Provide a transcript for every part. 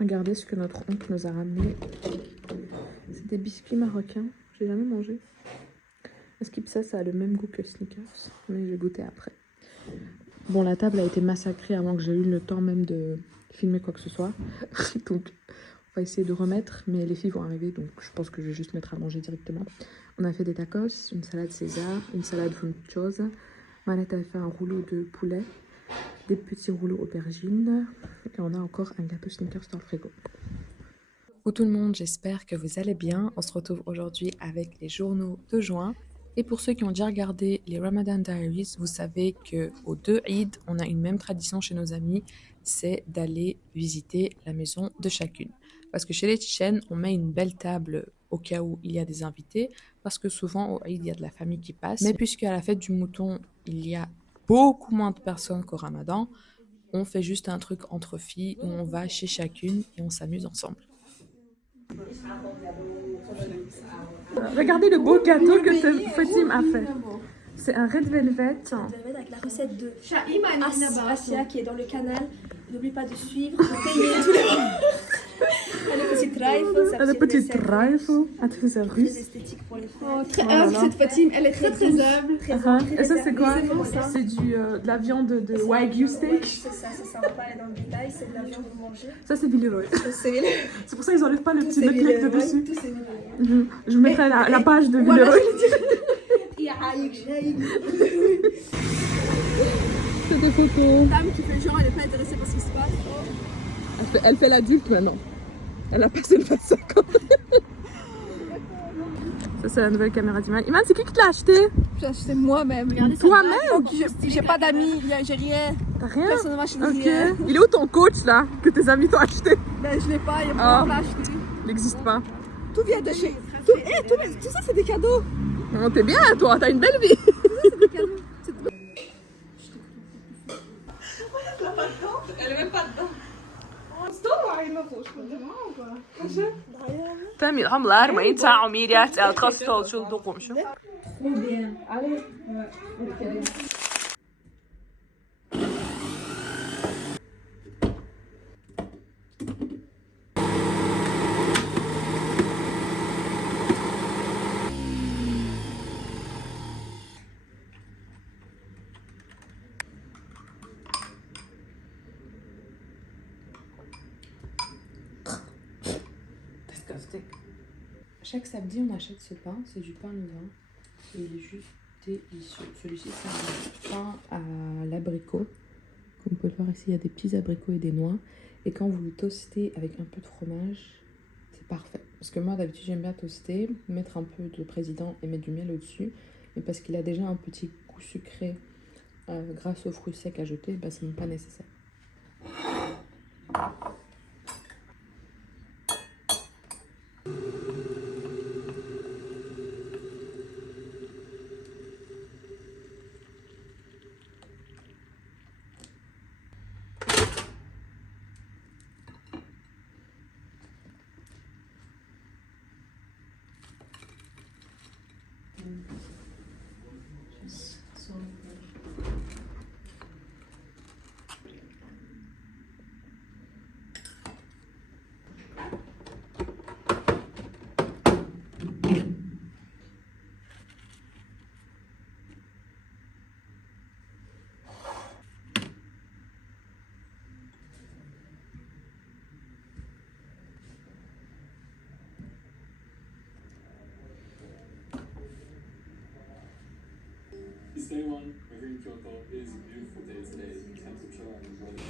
Regardez ce que notre oncle nous a ramené. C'est des biscuits marocains. J'ai jamais mangé. Est-ce que ça a le même goût que Snickers? Mais je vais goûter après. Bon, la table a été massacrée avant que j'ai eu le temps même de filmer quoi que ce soit. Donc, on va essayer de remettre. Mais les filles vont arriver, donc je pense que je vais juste mettre à manger directement. On a fait des tacos, une salade César, une salade funchosa. Manette a fait un rouleau de poulet, des petits rouleaux aubergines. Et on a encore un gâteau Snickers dans le frigo. Coucou tout le monde, j'espère que vous allez bien. On se retrouve aujourd'hui avec les journaux de juin. Et pour ceux qui ont déjà regardé les Ramadan Diaries, vous savez qu'aux 2 Eid, on a une même tradition chez nos amis, c'est d'aller visiter la maison de chacune. Parce que chez les Tchétchènes, on met une belle table au cas où il y a des invités, parce que souvent au Eid, il y a de la famille qui passe. Mais puisque à la fête du mouton, il y a beaucoup moins de personnes qu'au Ramadan, on fait juste un truc entre filles où on va chez chacune et on s'amuse ensemble. Regardez le beau gâteau que Fatim a fait. C'est un red velvet. Avec la recette de Asia qui est dans le canal. N'oublie pas de suivre, de payer tous les les petites rifles. La petite rifle. Ah, tu fais ça russe. Très esthétique pour les fêtes. Oh, très humble cette Fatim, elle est très humble. Et ça c'est quoi? C'est de la viande de Wagyu steak. C'est ça, on va pas aller dans le détail, c'est de la viande pour manger. Ça c'est Villeroy. C'est pour ça qu'ils enlèvent pas le petit Villeroy, de dessus. tout c'est Villeroy. Je vous mettrai la page de Villeroy. C'est des photos. Une dame qui fait genre elle est pas intéressée par ce qui se passe. Elle fait l'adulte maintenant. Elle a passé le 25 ans. Ça c'est la nouvelle caméra d'Iman. Iman, c'est qui te l'a acheté? J'ai acheté moi-même. Regardez ça. Toi-même? J'ai pas d'amis, j'ai rien. T'as rien? Personne ne m'achète Ok. rien. Il est où ton coach là? Que tes amis t'ont acheté? Ben, je l'ai pas, il y a Ah. pas de l'acheter. Il n'existe pas. Tout vient de chez. Tout ça c'est des cadeaux. Oh, t'es bien toi, t'as une belle vie. C'est des cadeaux. تامي الحملار ما ينسى عميريات القصة شو الدقوم شو Chaque samedi, on achète ce pain. C'est du pain levain. Et il est juste délicieux. Celui-ci, c'est un pain à l'abricot. Comme vous pouvez le voir ici, il y a des petits abricots et des noix. Et quand vous le toastez avec un peu de fromage, c'est parfait. Parce que moi, d'habitude, j'aime bien toaster, mettre un peu de président et mettre du miel au-dessus. Mais parce qu'il a déjà un petit goût sucré grâce aux fruits secs ajoutés, bah, ce n'est pas nécessaire. It's day one. We're here in Kyoto. It is a beautiful day today. Temperature and weather.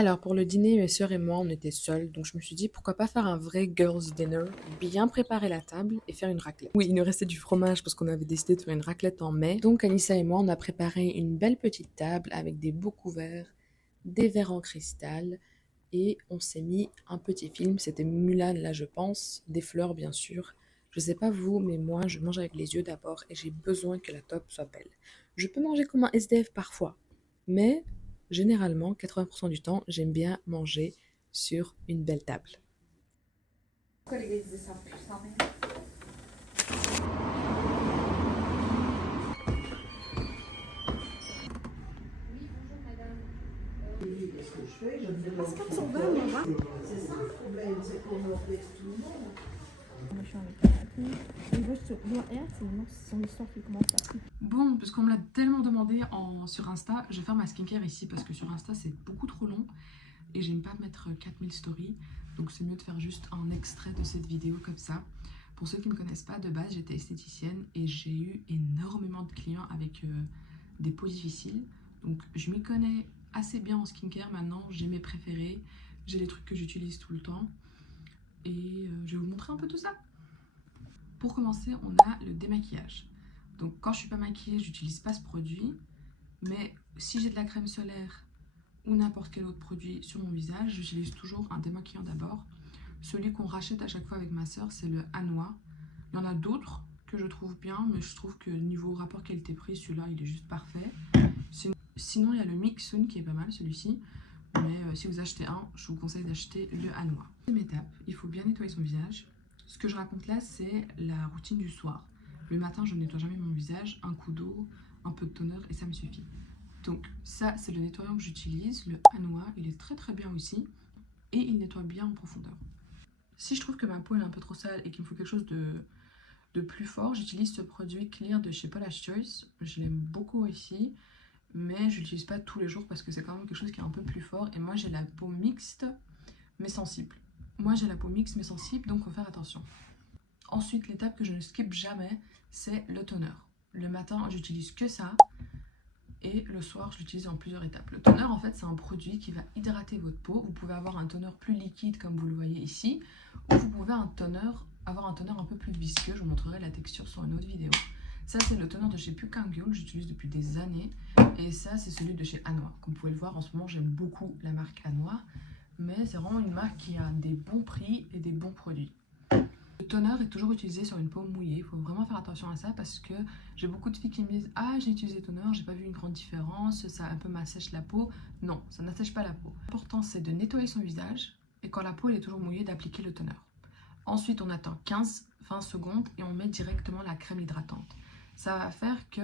Alors pour le dîner, mes sœurs et moi, on était seuls, donc je me suis dit pourquoi pas faire un vrai girls dinner, bien préparer la table et faire une raclette. Oui, il nous restait du fromage parce qu'on avait décidé de faire une raclette en mai. Donc Anissa et moi, on a préparé une belle petite table avec des beaux couverts, des verres en cristal et on s'est mis un petit film, c'était Mulan là je pense, des fleurs bien sûr. Je sais pas vous, mais moi je mange avec les yeux d'abord et j'ai besoin que la top soit belle. Je peux manger comme un SDF parfois, mais généralement 80% du temps j'aime bien manger sur une belle table. Parce que quand on va, on va. C'est ça le problème, c'est qu'on embête tout le monde. Bon, puisqu'on me l'a tellement demandé sur Insta, je vais faire ma skincare ici parce que sur Insta c'est beaucoup trop long et j'aime pas mettre 4000 stories, donc c'est mieux de faire juste un extrait de cette vidéo comme ça. Pour ceux qui ne me connaissent pas, de base j'étais esthéticienne et j'ai eu énormément de clients avec des peaux difficiles, donc je m'y connais assez bien en skincare maintenant, j'ai mes préférés, j'ai les trucs que j'utilise tout le temps et je vais vous montrer un peu tout ça. Pour commencer, on a le démaquillage. Donc quand je suis pas maquillée, j'utilise pas ce produit, mais si j'ai de la crème solaire ou n'importe quel autre produit sur mon visage, j'utilise toujours un démaquillant d'abord. Celui qu'on rachète à chaque fois avec ma soeur, c'est le Hanwha. Il y en a d'autres que je trouve bien, mais je trouve que niveau rapport qualité-prix, celui-là, il est juste parfait. Sinon, il y a le Mixun qui est pas mal, celui-ci. Mais si vous achetez un, je vous conseille d'acheter le Hanwha. Deuxième étape, il faut bien nettoyer son visage. Ce que je raconte là, c'est la routine du soir. Le matin, je ne nettoie jamais mon visage, un coup d'eau, un peu de toner et ça me suffit. Donc ça, c'est le nettoyant que j'utilise, le Hanwha, il est très très bien aussi et il nettoie bien en profondeur. Si je trouve que ma peau est un peu trop sale et qu'il me faut quelque chose de plus fort, j'utilise ce produit Clear de chez Paula's Choice. Je l'aime beaucoup aussi, mais je l'utilise pas tous les jours parce que c'est quand même quelque chose qui est un peu plus fort et moi j'ai la peau mixte mais sensible. Moi j'ai la peau mixte mais sensible, donc faut faire attention. Ensuite, l'étape que je ne skip jamais, c'est le toner. Le matin, j'utilise que ça et le soir, je l'utilise en plusieurs étapes. Le toner, en fait, c'est un produit qui va hydrater votre peau. Vous pouvez avoir un toner plus liquide comme vous le voyez ici, ou vous pouvez avoir un toner un peu plus visqueux. Je vous montrerai la texture sur une autre vidéo. Ça, c'est le toner de chez Pukangyul, j'utilise depuis des années. Et ça, c'est celui de chez Hanwha. Comme vous pouvez le voir, en ce moment, j'aime beaucoup la marque Hanwha. Mais c'est vraiment une marque qui a des bons prix et des bons produits. Le toner est toujours utilisé sur une peau mouillée, il faut vraiment faire attention à ça parce que j'ai beaucoup de filles qui me disent « Ah, j'ai utilisé toner, j'ai pas vu une grande différence, ça un peu m'assèche la peau. » Non, ça n'assèche pas la peau. L'important c'est de nettoyer son visage et quand la peau elle est toujours mouillée, d'appliquer le toner. Ensuite, on attend 15-20 secondes et on met directement la crème hydratante. Ça va faire que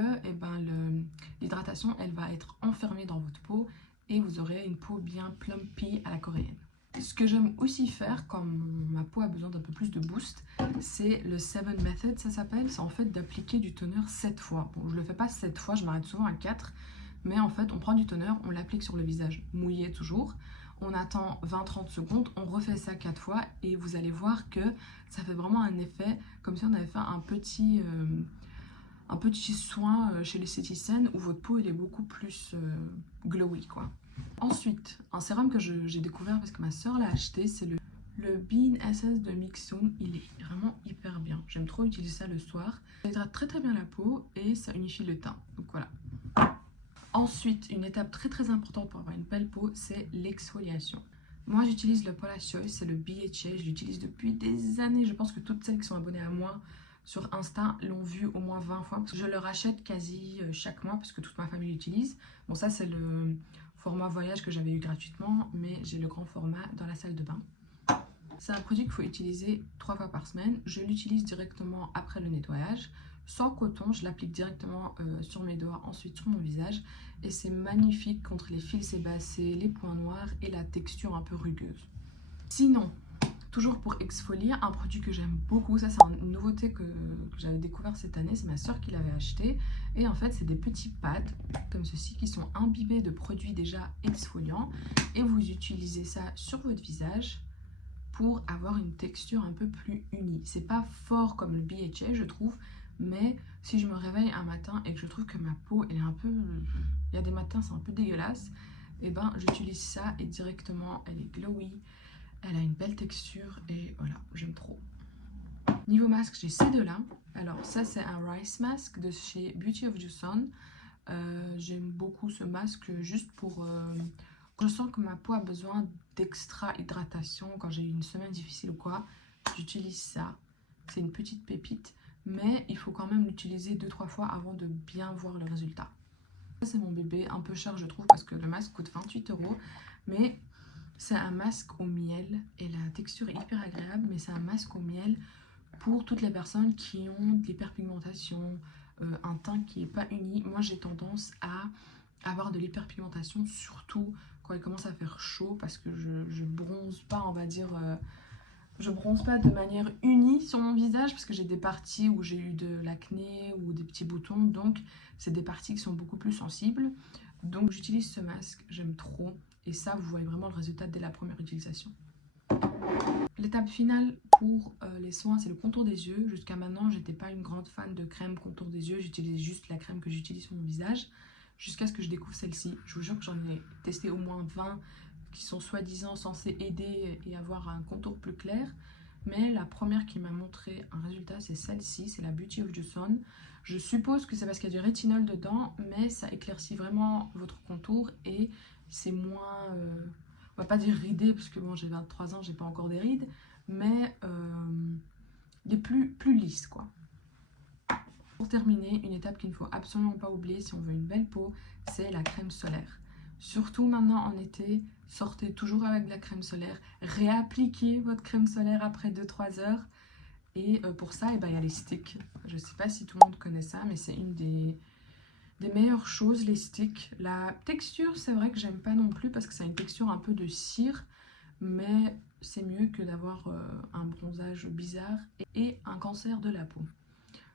l'hydratation elle va être enfermée dans votre peau et vous aurez une peau bien plumpy à la coréenne. Ce que j'aime aussi faire quand ma peau a besoin d'un peu plus de boost, c'est le 7 method, ça s'appelle. C'est en fait d'appliquer du toner 7 fois. Bon, je le fais pas 7 fois, je m'arrête souvent à 4. Mais en fait, on prend du toner, on l'applique sur le visage, mouillé toujours. On attend 20-30 secondes, on refait ça 4 fois et vous allez voir que ça fait vraiment un effet comme si on avait fait un petit soin chez l'esthéticienne où votre peau elle est beaucoup plus glowy quoi. Ensuite, un sérum que j'ai découvert parce que ma soeur l'a acheté, c'est le Bean Essence de Mixun. Il est vraiment hyper bien. J'aime trop utiliser ça le soir. Ça hydrate très très bien la peau et ça unifie le teint. Donc voilà. Ensuite, une étape très très importante pour avoir une belle peau, c'est l'exfoliation. Moi j'utilise le Paula's Choice, c'est le BHA. Je l'utilise depuis des années. Je pense que toutes celles qui sont abonnées à moi sur Insta l'ont vu au moins 20 fois. Parce que je le rachète quasi chaque mois parce que toute ma famille l'utilise. Bon ça c'est le format voyage que j'avais eu gratuitement, mais j'ai le grand format dans la salle de bain. C'est un produit qu'il faut utiliser 3 fois par semaine. Je l'utilise directement après le nettoyage. Sans coton, je l'applique directement sur mes doigts, ensuite sur mon visage. Et c'est magnifique contre les fils sébacés, les points noirs et la texture un peu rugueuse. Sinon, toujours pour exfolier, un produit que j'aime beaucoup, ça c'est une nouveauté que j'avais découvert cette année, c'est ma soeur qui l'avait acheté. Et en fait c'est des petits pads comme ceci qui sont imbibés de produits déjà exfoliants. Et vous utilisez ça sur votre visage pour avoir une texture un peu plus unie. C'est pas fort comme le BHA je trouve, mais si je me réveille un matin et que je trouve que ma peau elle est un peu... Il y a des matins c'est un peu dégueulasse, et ben j'utilise ça et directement elle est glowy, elle a une belle texture et voilà, j'aime trop. Niveau masque, j'ai ces deux là. Alors ça c'est un rice mask de chez Beauty of Joseon. J'aime beaucoup ce masque juste pour quand je sens que ma peau a besoin d'extra hydratation, quand j'ai eu une semaine difficile ou quoi, j'utilise ça. C'est une petite pépite, mais il faut quand même l'utiliser 2-3 fois avant de bien voir le résultat. Ça c'est mon bébé, un peu cher je trouve parce que le masque coûte 28 €, mais c'est un masque au miel et la texture est hyper agréable, mais c'est un masque au miel pour toutes les personnes qui ont de l'hyperpigmentation, un teint qui n'est pas uni. Moi j'ai tendance à avoir de l'hyperpigmentation, surtout quand il commence à faire chaud, parce que je bronze pas, on va dire, je bronze pas de manière unie sur mon visage, parce que j'ai des parties où j'ai eu de l'acné ou des petits boutons, donc c'est des parties qui sont beaucoup plus sensibles. Donc j'utilise ce masque, j'aime trop, et ça vous voyez vraiment le résultat dès la première utilisation. L'étape finale pour les soins, c'est le contour des yeux. Jusqu'à maintenant, j'étais pas une grande fan de crème contour des yeux, j'utilisais juste la crème que j'utilise sur mon visage, jusqu'à ce que je découvre celle-ci. Je vous jure que j'en ai testé au moins 20 qui sont soi-disant censées aider et avoir un contour plus clair. Mais la première qui m'a montré un résultat, c'est celle-ci, c'est la Beauty of Joseon. Je suppose que c'est parce qu'il y a du rétinol dedans, mais ça éclaircit vraiment votre contour et c'est moins, on va pas dire ridé, parce que bon, j'ai 23 ans, j'ai pas encore des rides, mais il est plus lisse quoi. Pour terminer, une étape qu'il ne faut absolument pas oublier si on veut une belle peau, c'est la crème solaire. Surtout maintenant en été, sortez toujours avec de la crème solaire, réappliquez votre crème solaire après 2-3 heures. Et pour ça, il y a les sticks. Je ne sais pas si tout le monde connaît ça, mais c'est une des meilleures choses, les sticks. La texture, c'est vrai que j'aime pas non plus parce que ça a une texture un peu de cire, mais c'est mieux que d'avoir un bronzage bizarre et un cancer de la peau.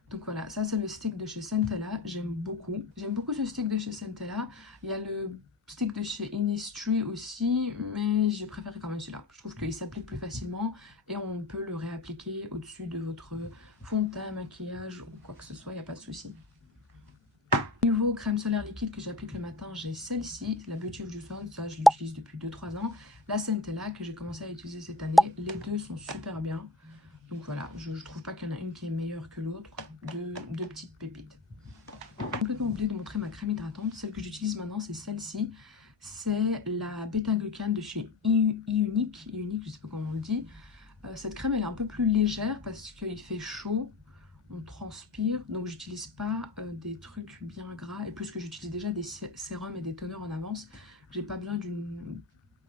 Donc voilà, ça c'est le stick de chez Centella, j'aime beaucoup. J'aime beaucoup ce stick de chez Centella. Il y a le stick de chez Innisfree aussi, mais j'ai préféré quand même celui-là. Je trouve qu'il s'applique plus facilement et on peut le réappliquer au-dessus de votre fond de teint, maquillage ou quoi que ce soit, il n'y a pas de souci. Niveau crème solaire liquide que j'applique le matin, j'ai celle-ci, la Beauty of Joseon, ça je l'utilise depuis 2-3 ans. La Centella que j'ai commencé à utiliser cette année, les deux sont super bien. Donc voilà, je trouve pas qu'il y en a une qui est meilleure que l'autre, deux petites pépites. J'ai complètement oublié de montrer ma crème hydratante, celle que j'utilise maintenant c'est celle-ci. C'est la bêta-glucane de chez Iunique, je sais pas comment on le dit. Cette crème elle est un peu plus légère parce qu'il fait chaud, on transpire, donc j'utilise pas des trucs bien gras. Et plus que j'utilise déjà des sérums et des toners en avance, j'ai pas besoin d'une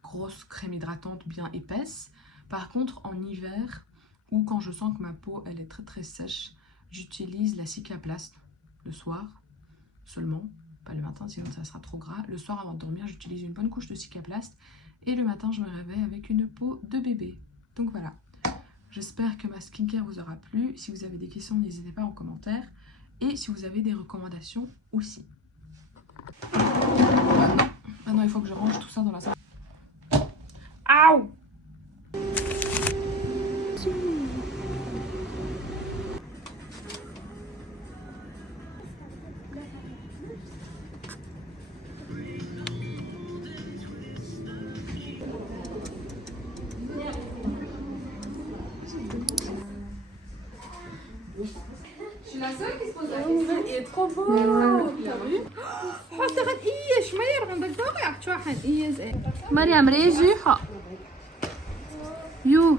grosse crème hydratante bien épaisse. Par contre en hiver, ou quand je sens que ma peau elle est très sèche, j'utilise la Cicaplast le soir seulement, pas le matin sinon ça sera trop gras. Le soir avant de dormir j'utilise une bonne couche de Cicaplast et le matin je me réveille avec une peau de bébé. Donc voilà, j'espère que ma skincare vous aura plu. Si vous avez des questions n'hésitez pas en commentaire et si vous avez des recommandations aussi. Maintenant il faut que je range tout ça dans la salle. Aouh! Je suis la seule qui se pose la question. Il est trop beau. T'as vu? حط غنقيش ما يرغم بالدوقع شو حنقيش مريم ريجيحة يو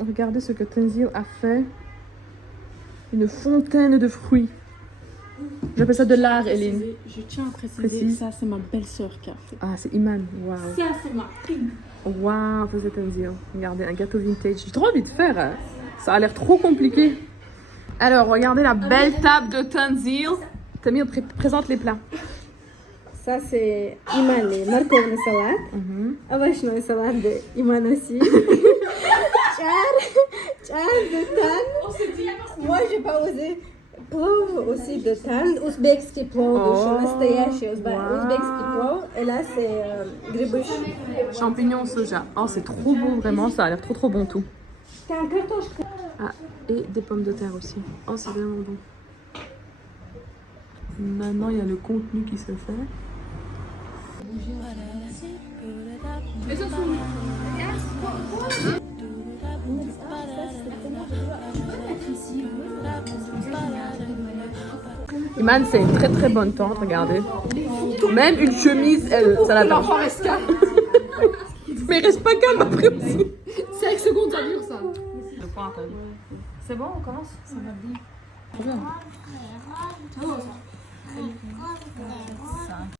Regardez ce que Tenzil a fait. Une fontaine de fruits. J'appelle ça de l'art, Eline. Je tiens à préciser, ça c'est ma belle-sœur qui a fait. Ah, c'est Iman. Waouh. Ça c'est ma prime. Waouh, c'est Tenzil. Regardez, un gâteau vintage. J'ai trop envie de faire. Hein. Ça a l'air trop compliqué. Alors, regardez la belle table de Tenzil. Tamir, présente les plats. Ça c'est Iman et Marco le salade. أول شنو salade de Iman aussi. Char de tan. Moi j'ai pas osé. Plov aussi de tan. Ouzbekski plov. Настоящий ouzbekski plov. Et là c'est грибы. Champignons soja. Oh, c'est trop beau, vraiment. Ça a l'air trop bon tout. Картошка. Ah, et des pommes de terre aussi. Oh, c'est vraiment bon. Maintenant, il y a le contenu qui se fait. Iman, c'est une très très bonne tante, regardez. Même une chemise, elle, ça la L'enfant reste calme. Mais il reste pas calme après aussi. 5 secondes, ça dure ça. C'est bon, on commence? Ça va bien. Trop bien.